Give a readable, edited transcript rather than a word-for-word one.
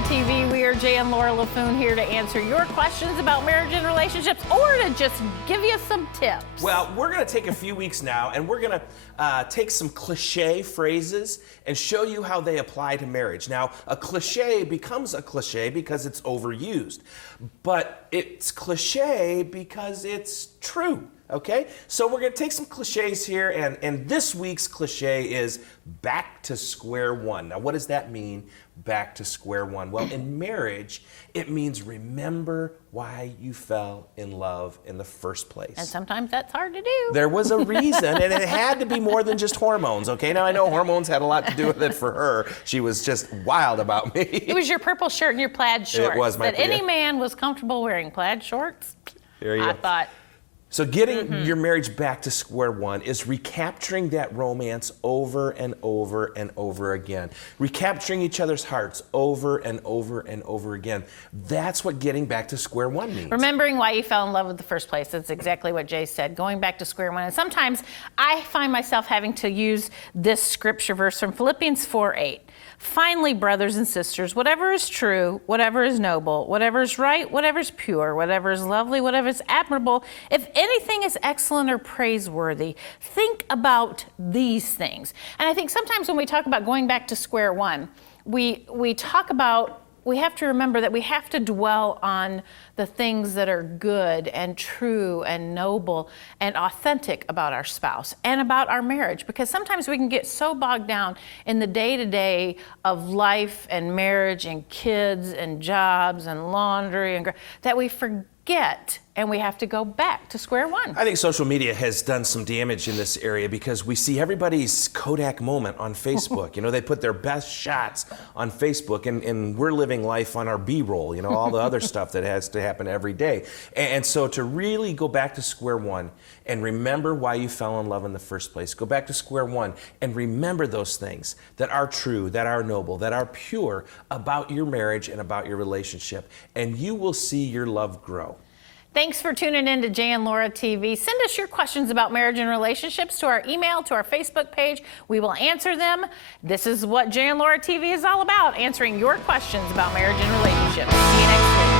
Laura TV. We are Jay and Laura Laffoon here to answer your questions about marriage and relationships, or to just give you some tips. Well, we're going to take a few weeks now, and we're going to take some cliche phrases and show you how they apply to marriage. Now, a cliche becomes a cliche because it's overused, but it's cliche because it's true. Okay, so we're going to take some cliches here, and this week's cliche is back to square one. Now, what does that mean, back to square one? Well, in marriage, it means remember why you fell in love in the first place. And sometimes that's hard to do. There was a reason, and it had to be more than just hormones, okay? Now, I know hormones had a lot to do with it for her. She was just wild about me. It was your purple shirt and your plaid shorts. It was my that any man was comfortable wearing plaid shorts. There you I go. thought. So getting your marriage back to square one is recapturing that romance over and over and over again. Recapturing each other's hearts over and over and over again. That's what getting back to square one means. Remembering why you fell in love in the first place. That's exactly what Jay said. Going back to square one. And sometimes I find myself having to use this scripture verse from Philippians 4:8. Finally, brothers and sisters, whatever is true, whatever is noble, whatever is right, whatever is pure, whatever is lovely, whatever is admirable, if anything is excellent or praiseworthy, think about these things. And I think sometimes when we talk about going back to square one, we talk about, we have to remember that we have to dwell on the things that are good and true and noble and authentic about our spouse and about our marriage, because sometimes we can get so bogged down in the day-to-day of life and marriage and kids and jobs and laundry and that we forget, and we have to go back to square one. I think social media has done some damage in this area because we see everybody's Kodak moment on Facebook. You know, they put their best shots on Facebook, and we're living life on our B-roll, you know, all the other stuff that has to happen every day. And so to really go back to square one and remember why you fell in love in the first place, go back to square one and remember those things that are true, that are noble, that are pure about your marriage and about your relationship, and you will see your love grow. Thanks for tuning in to Jay and Laura TV. Send us your questions about marriage and relationships to our email, to our Facebook page. We will answer them. This is what Jay and Laura TV is all about, answering your questions about marriage and relationships. See you next week.